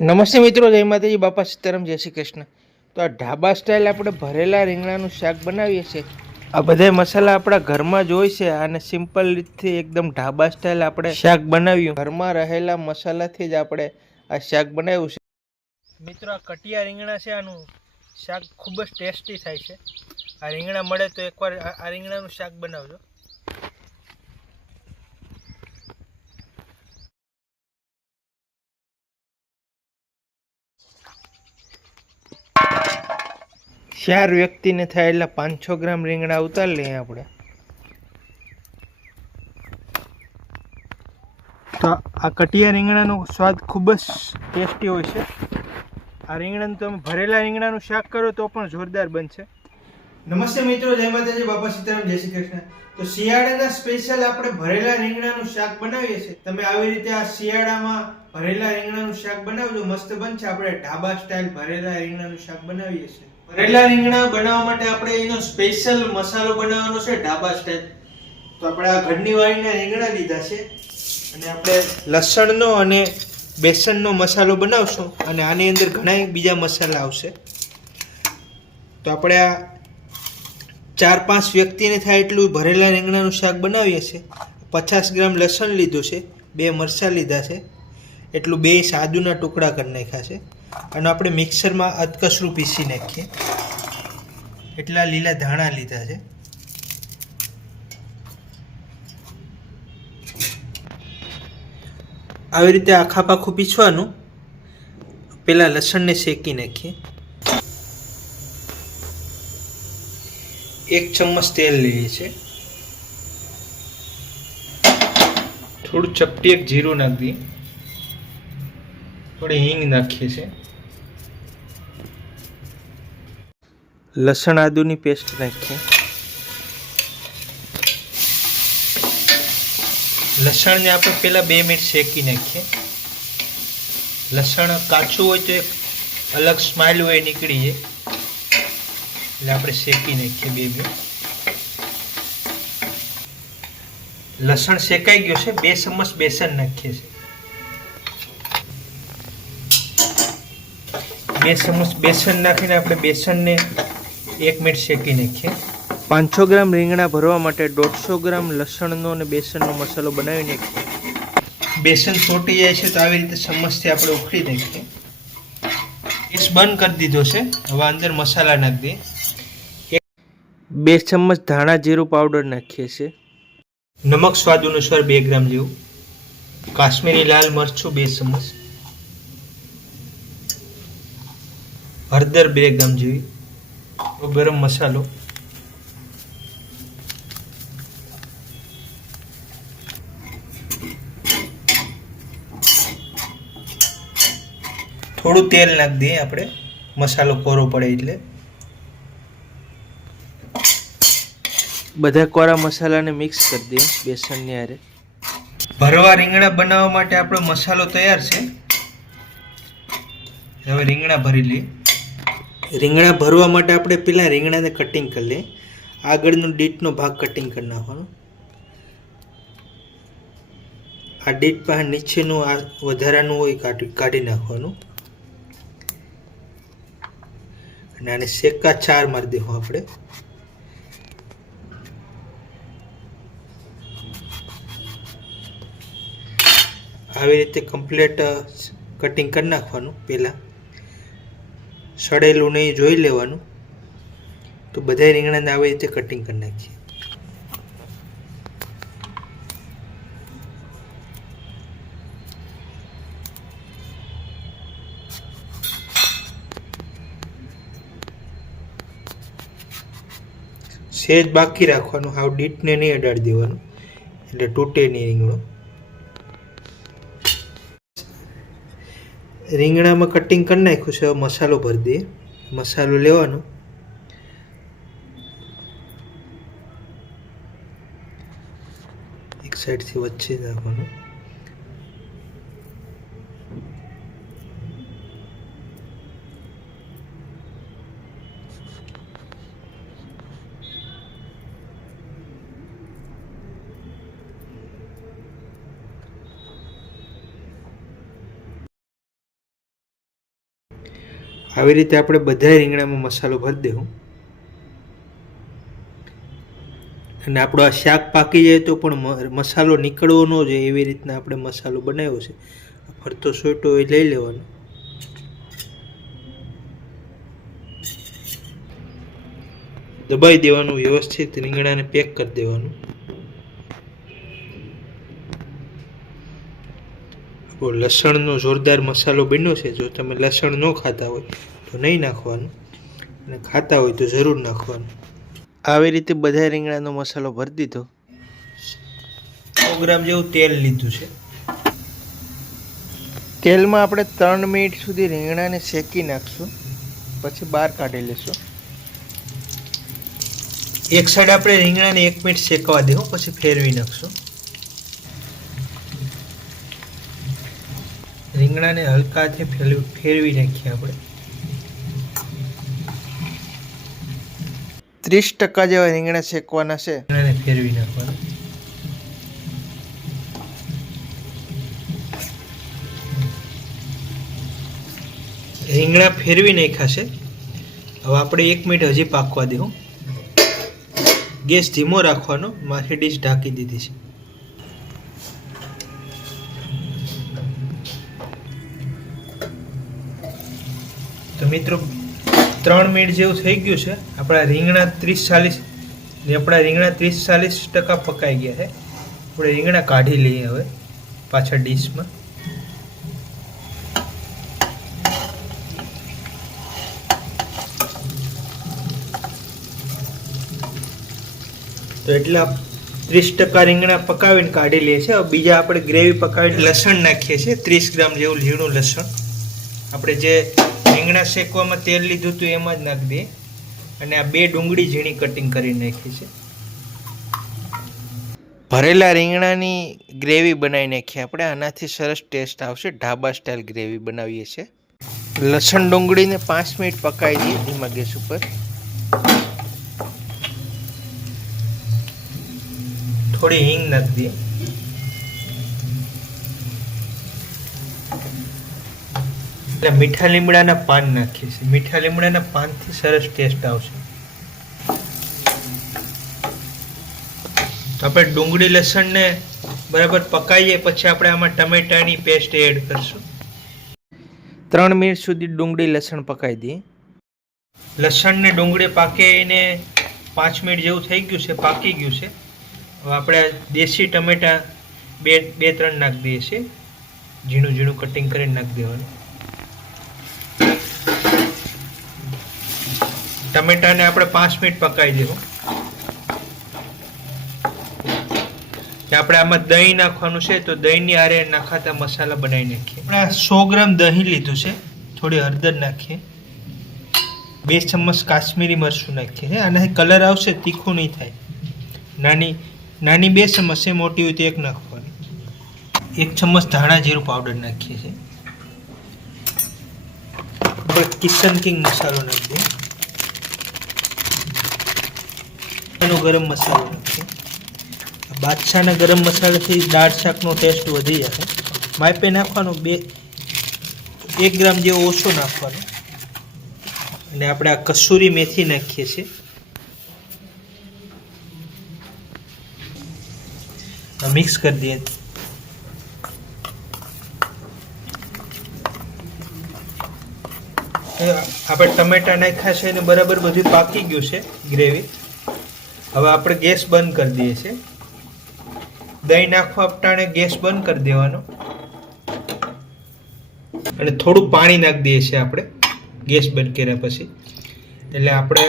નમસ્તે મિત્રો, જય માતાજી. બાપા સીતારામ, જય શ્રી કૃષ્ણ. તો આ ઢાબા સ્ટાઇલ આપણે ભરેલા રીંગણાનું શાક બનાવીએ છીએ. આ બધા મસાલા આપણા ઘરમાં જ હોય છે અને સિમ્પલ રીતથી એકદમ ઢાબા સ્ટાઇલ આપણે શાક બનાવ્યું. ઘરમાં રહેલા મસાલાથી જ આપણે આ શાક બનાવ્યું છે. મિત્રો, આ કટિયા રીંગણા છે, આનું શાક ખૂબ જ ટેસ્ટી થાય છે. આ રીંગણા મળે તો એકવાર આ રીંગણાનું શાક બનાવજો. ચાર વ્યક્તિને થાય એટલે પાંચસો ગ્રામ રીંગણા ઉતારી લઈએ આપણે. તો આ કટિયા રીંગણાનો સ્વાદ ખૂબ જ ટેસ્ટી હોય છે. આ રીંગણાનું તમે ભરેલા રીંગણાનું શાક કરો તો પણ જોરદાર બનશે. નમસ્તે મિત્રો, જય માતાજી, બાપા સીતારામ, જય શ્રી કૃષ્ણ. તો શિયાળાના સ્પેશિયલ આપણે ભરેલા રીંગણાનું શાક બનાવીએ છીએ. તમે આવી રીતે આ શિયાળામાં ભરેલા રીંગણાનું શાક બનાવજો, મસ્ત બનશે. આપણે ઢાબા સ્ટાઇલ ભરેલા રીંગણાનું શાક બનાવીએ છીએ. ભરેલા રીંગણા બનાવવા માટે આપણે એનો સ્પેશિયલ મસાલો બનાવવાનો છે, ઢાબા સ્ટાઈલ તો આપણે આ ઘરની વાળીના રીંગણા લીધા છે. અને આપણે લસણનો અને બેસનનો મસાલો બનાવશું અને આની અંદર ઘણા બીજા મસાલા આવશે. તો આપણે આ ચાર પાંચ વ્યક્તિને થાય એટલું ભરેલા રીંગણાનું શાક બનાવીએ છીએ. પચાસ ગ્રામ લસણ લીધું છે, બે મરચાં લીધા છે. એટલું બે સાદુના ટુકડા કરી નાખ્યા છે. અને આપણે મિક્સરમાં અધકસરું પીસી નાખીએ. એટલા લીલા ધાણા લીધા છે. આવી રીતે આખા પાખું પીસવાનું. પેલા લસણને શેકી નાખીએ. એક ચમચ તેલ લઈએ છીએ થોડું ચપટી એક જીરું નાખી દઈએ. થોડી હિંગ નાખીએ છીએ. લસણ આદુની પેસ્ટ નાખીએ. લસણને આપણે પહેલાં બે મિનિટ શેકી નાખીએ. લસણ કાચું હોય તો એક અલગ સ્માઇલ હોય નીકળી જાય એટલે આપણે શેકી નાખીએ બે મિનિટ. લસણ શેકાઈ ગયું છે, બે ચમચ બેસન નાખીએ છીએ બે ચમચ બેસન નાખીને આપણે બેસનને એક મિનિટ શેકી નાખીએ. પાંચસો ગ્રામ રીંગણા ભરવા માટે દોઢસો ગ્રામ લસણનો અને બેસનનો મસાલો બનાવી નાખીએ. બેસન ચોટી જાય છે તો આવી રીતે ચમચથી આપણે ઉખડી નાખીએ. ગેસ બંધ કરી દીધો છે. હવે અંદર મસાલા નાખી દઈએ. બે ચમચ ધાણા જીરું પાવડર નાખીએ છીએ. નમક સ્વાદ અનુસાર બે ગ્રામ જેવું. કાશ્મીરી લાલ મરચું બે ચમચ હળદર બે ગ્રામ જેવી. ગરમ મસાલો. થોડું તેલ નાખી દઈએ આપણે. મસાલો કોરો પડે એટલે. બધા કોરા મસાલાને મિક્સ કરી દઈએ બેસનની હારે. ભરવા રીંગણા બનાવવા માટે આપણો મસાલો તૈયાર છે. હવે રીંગણા ભરી લઈએ. રીંગણા ભરવા માટે આપણે પેલા રીંગણાને કટિંગ કરી લઈએ. આગળનો ડીટનો ભાગ કટિંગ કરી નાખવાનો. આ ડીટ પાસે નીચેનું આ વધારાનું હોય કાઢી કાઢી નાખવાનું. અને આને શેકા ચાર મારી દેવું આપણે. આવી રીતે કમ્પ્લીટ કટિંગ કરી નાખવાનું પહેલાં. સડેલું નહીં જોઈ લેવાનું. તો બધા રીંગણાને આવી રીતે કટિંગ કરી નાખીએ. સેજ બાકી રાખવાનું, હાવ ડીટને નહીં અડાડી દેવાનું. એટલે તૂટે નહીં રીંગણો. રીંગણામાં કટિંગ કરી નાખ્યું છે. મસાલો ભરી દઈએ. મસાલો લેવાનો. એક સાઈડથી વચ્ચે નાખવાનો આવી રીતે આપણે બધા રીંગણામાં મસાલો ભરી દેવું અને આપણો આ શાક પાકી જાય તો પણ મસાલો નીકળવો ન જોઈએ એવી રીતના આપણે મસાલો બનાવ્યો છે. ફરતો સોટો એ લઈ લેવાનો. દબાઈ દેવાનું, વ્યવસ્થિત રીંગણાને પેક કરી દેવાનું. આપણો લસણનો જોરદાર મસાલો બન્યો છે. જો તમે લસણ ન ખાતા હોય તો નહીં નાખવાનું. અને ખાતા હોય તો જરૂર નાખવાનું. આવી રીતે બધા રીંગણાનો મસાલો ભરી દીધો. સો ગ્રામ જેવું તેલ લીધું છે. તેલમાં આપણે ત્રણ મિનિટ સુધી રીંગણાને શેકી નાખશું. પછી બહાર કાઢી લેશું. એક સાઈડ આપણે રીંગણાને એક મિનિટ શેકવા દેવું. પછી ફેરવી નાખશું. રીંગણાને હલકાથી ફેરવી નાખીએ આપણે. ત્રીસ ટકા જેવા રીંગણા શેકવાના છે. રીંગણાને ફેરવી નાખવાના. રીંગણા ફેરવી નાખ્યા છે. હવે આપણે એક મિનિટ હજી પાકવા દેવું ગેસ ધીમો રાખવાનો માથે ડીશ ઢાંકી દીધી છે. તો મિત્રો, ત્રણ મિનિટ જેવું થઈ ગયું છે. આપણા રીંગણા ત્રીસ ચાલીસ આપણા રીંગણા ત્રીસ ચાલીસ ટકા પકાઈ ગયા છે. આપણે રીંગણા કાઢી લઈએ હવે પાછા ડીશમાં. તો એટલા ત્રીસ ટકા રીંગણા પકાવીને કાઢી લઈએ છીએ. બીજા આપણે ગ્રેવી પકાવીને લસણ નાખીએ છીએ. ત્રીસ ગ્રામ જેવું લીણું લસણ. આપણે જે રીંગણા શેકવામાં તેલ લીધું હતું એમાં જ નાખી દઈએ અને આ બે ડુંગળી ઝીણી કટિંગ કરી નાખી છે. ભરેલા રીંગણાની ગ્રેવી બનાવી નાખીએ આપણે આનાથી સરસ ટેસ્ટ આવશે. ઢાબા સ્ટાઇલ ગ્રેવી બનાવીએ છીએ. લસણ ડુંગળીને પાંચ મિનિટ પકાવી દઈએ ધીમા ગેસ ઉપર. થોડી હિંગ નાખી દઈએ. એટલે મીઠા લીમડાના પાન નાખીએ છીએ. મીઠા લીમડાના પાનથી સરસ ટેસ્ટ આવશે. આપણે ડુંગળી લસણને બરાબર પકાવીએ પછી આપણે આમાં ટમેટાની પેસ્ટ એડ કરશું. ત્રણ મિનિટ સુધી ડુંગળી લસણ પકાવી દઈએ. લસણ ને ડુંગળી પાકીને પાંચ મિનિટ જેવું થઈ ગયું છે, પાકી ગયું છે. હવે આપણે દેશી ટમેટા બે બે, ત્રણ નાખી દઈએ છીએ. ઝીણું ઝીણું કટિંગ કરીને નાખી દેવાનું. ટમેટાને આપણે પાંચ મિનિટ પકાવી દેવું. આપણે આમાં દહીં નાખવાનું છે, તો દહીંની આરે નાખાતા મસાલા બનાવી નાખીએ. આપણે સો ગ્રામ દહીં લીધું છે, થોડી હળદર નાખીએ. બે ચમચ કાશ્મીરી મરચું નાખીએ છીએ આનાથી કલર આવશે તીખું નહીં થાય. નાની નાની બે ચમચ છે, મોટી હોય તો એક નાખવાની. એક ચમચ ધાણા જીરું પાવડર નાખીએ છીએ કિચન કિંગ મસાલો નાખીએ ગરમ મસાલો નાખીએ બાદશાહના ગરમ મસાલાથી દાળ શાકનો ટેસ્ટ વધી જશે. માપે નાખવાનો બે, એક ગ્રામ જેવો ઓછો નાખવાનો. અને આપણે આ કસૂરી મેથી નાખીએ છીએ. મિક્સ કરી દઈએ. આપણે ટમેટા નાખ્યા છે અને બરાબર બધું પાકી ગયું છે ગ્રેવી. હવે આપણે ગેસ બંધ કરી દઈએ છીએ. દહીં નાખવા ટાણે ગેસ બંધ કરી દેવાનો. અને થોડું પાણી નાખી દઈએ છીએ આપણે, ગેસ બંધ કર્યા પછી. એટલે આપણે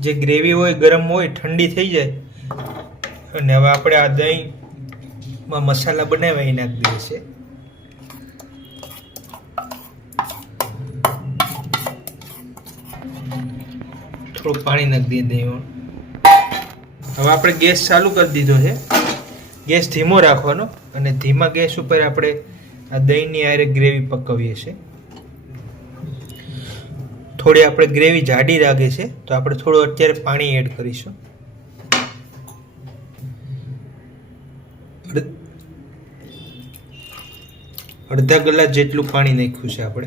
જે ગ્રેવી હોય, ગરમ હોય, ઠંડી થઈ જાય, અને હવે આપણે આ દહીંમાં મસાલા બનાવ્યા, એ નાખી દઈએ છીએ. થોડું પાણી નાખી દઈએ દહીંમાં. હવે આપણે ગેસ ચાલુ કરી દીધો છે. ગેસ ધીમો રાખવાનો અને ધીમા ગેસ ઉપર આપણે આ દહીંની આરે ગ્રેવી પકવીએ છીએ. થોડી આપણે ગ્રેવી જાડી લાગે છે, તો આપણે થોડું અત્યારે પાણી એડ કરીશું. અડધા કલાક જેટલું પાણી નાખ્યું છે આપણે.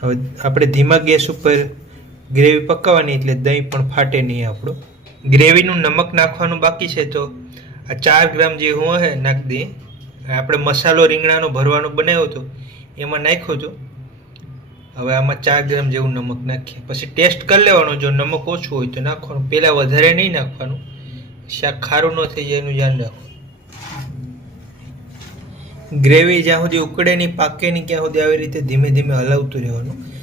હવે આપણે ધીમા ગેસ ઉપર ગ્રેવી પકાવવાની એટલે દહીં પણ ફાટે નહીં આપણું. ગ્રેવીનું નમક નાખવાનું બાકી છે તો આ ચાર ગ્રામ જે હું હે નાખી દઈએ આપણે મસાલો રીંગણાનો ભરવાનો બનાવ્યો હતો, એમાં નાખ્યો હતો. હવે આમાં ચાર ગ્રામ જેવું નમક નાખીએ. પછી ટેસ્ટ કરી લેવાનો, જો નમક ઓછું હોય તો નાખવાનું. પહેલાં વધારે નહીં નાખવાનું. શાક ખારું ન થઈ જાય એનું ધ્યાન રાખવું ગ્રેવી જ્યાં સુધી ઉકળે નહીં પાકે નહીં ત્યાં સુધી આવી રીતે ધીમે ધીમે હલાવતું રહેવાનું.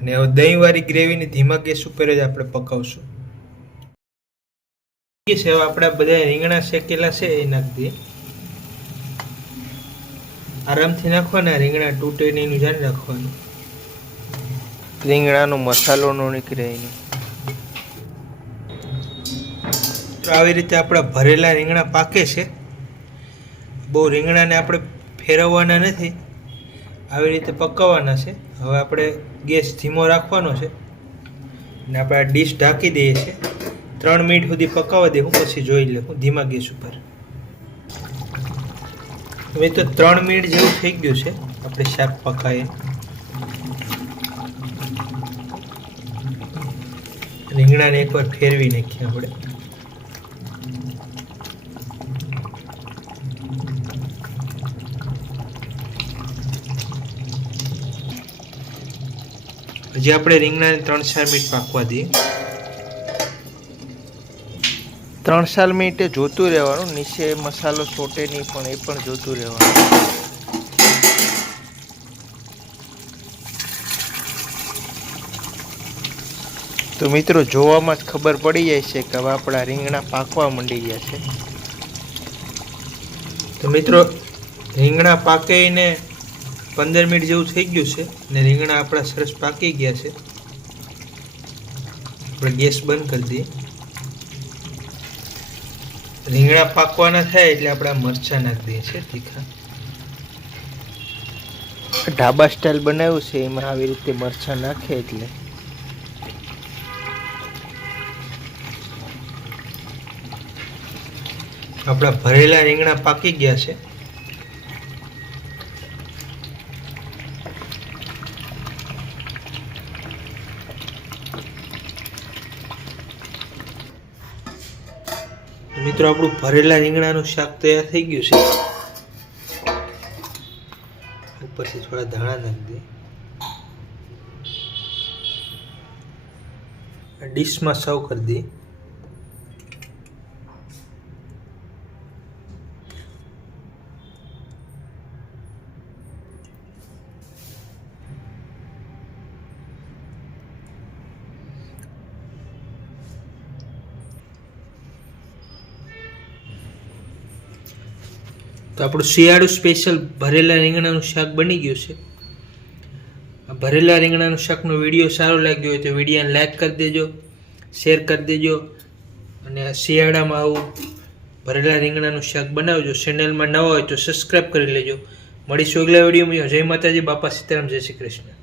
અને દહીંવાળી ગ્રેવીને ધીમા ગેસ ઉપર જ આપણે પકાવશું. છે હવે આપણા બધા રીંગણા શેકેલા છે એ નાખી દઈએ. આરામથી નાખવાના રીંગણા તૂટે નહીં એનું ધ્યાન રાખવાનું. રીંગણાનો મસાલો નો નીકળે એનો. આવી રીતે આપણા ભરેલા રીંગણા પાકે છે. બહુ રીંગણાને આપણે ફેરવવાના નથી. આવી રીતે પકાવવાના છે. હવે આપણે ગેસ ધીમો રાખવાનો છે અને આપણે ડીશ ઢાંકી દઈએ છીએ. ત્રણ મિનિટ સુધી પકાવવા દેવું પછી જોઈ લઉં ધીમા ગેસ ઉપર. હવે તો ત્રણ મિનિટ જેવું થઈ ગયું છે. આપણે શાક પકાવીએ. રીંગણાને એકવાર ફેરવી નાખીએ આપણે. હજી આપણે રીંગણાને ત્રણ ચાર મિનિટ પાકવા દઈએ. ત્રણ સાલ મિનિટે જોતું રહેવાનું નીચે મસાલો સોટે નહીં પણ એ પણ જોતું રહેવાનું. તો મિત્રો જોવામાં જ ખબર પડી જાય છે કે હવે આપણા રીંગણા પાકવા માંડી ગયા છે. તો મિત્રો રીંગણા પાકીને પંદર મિનિટ જેવું થઈ ગયું છે અને રીંગણા આપણા સરસ પાકી ગયા છે. આપણે ગેસ બંધ કરી દઈએ. રીંગણા પાકવાના થાય એટલે આપણે મરચાં નાખી દઈએ છીએ તીખા. ઢાબા સ્ટાઇલ બનાવ્યું છે, એમાં આવી રીતે મરચાં નાખે એટલે. આપણા ભરેલા રીંગણા પાકી ગયા છે. મિત્રો, આપણું ભરેલા રીંગણાનું શાક તૈયાર થઈ ગયું છે. ઉપરથી થોડા ધાણા નાખી દઈએ. ડીશમાં સર્વ કરી દઈએ. તો આપણું શિયાળું સ્પેશિયલ ભરેલા રીંગણાનું શાક બની ગયું છે. આ ભરેલા રીંગણાનું શાકનો વીડિયો સારો લાગ્યો હોય તો વિડીયોને લાઈક કરી દેજો શેર કરી દેજો અને શિયાળામાં આવું ભરેલા રીંગણાનું શાક બનાવજો. ચેનલમાં ન હોય તો સબસ્ક્રાઈબ કરી લેજો. મળીશું આગલા વિડીયોમાં. જય માતાજી, બાપા સીતારામ, જય શ્રી કૃષ્ણ.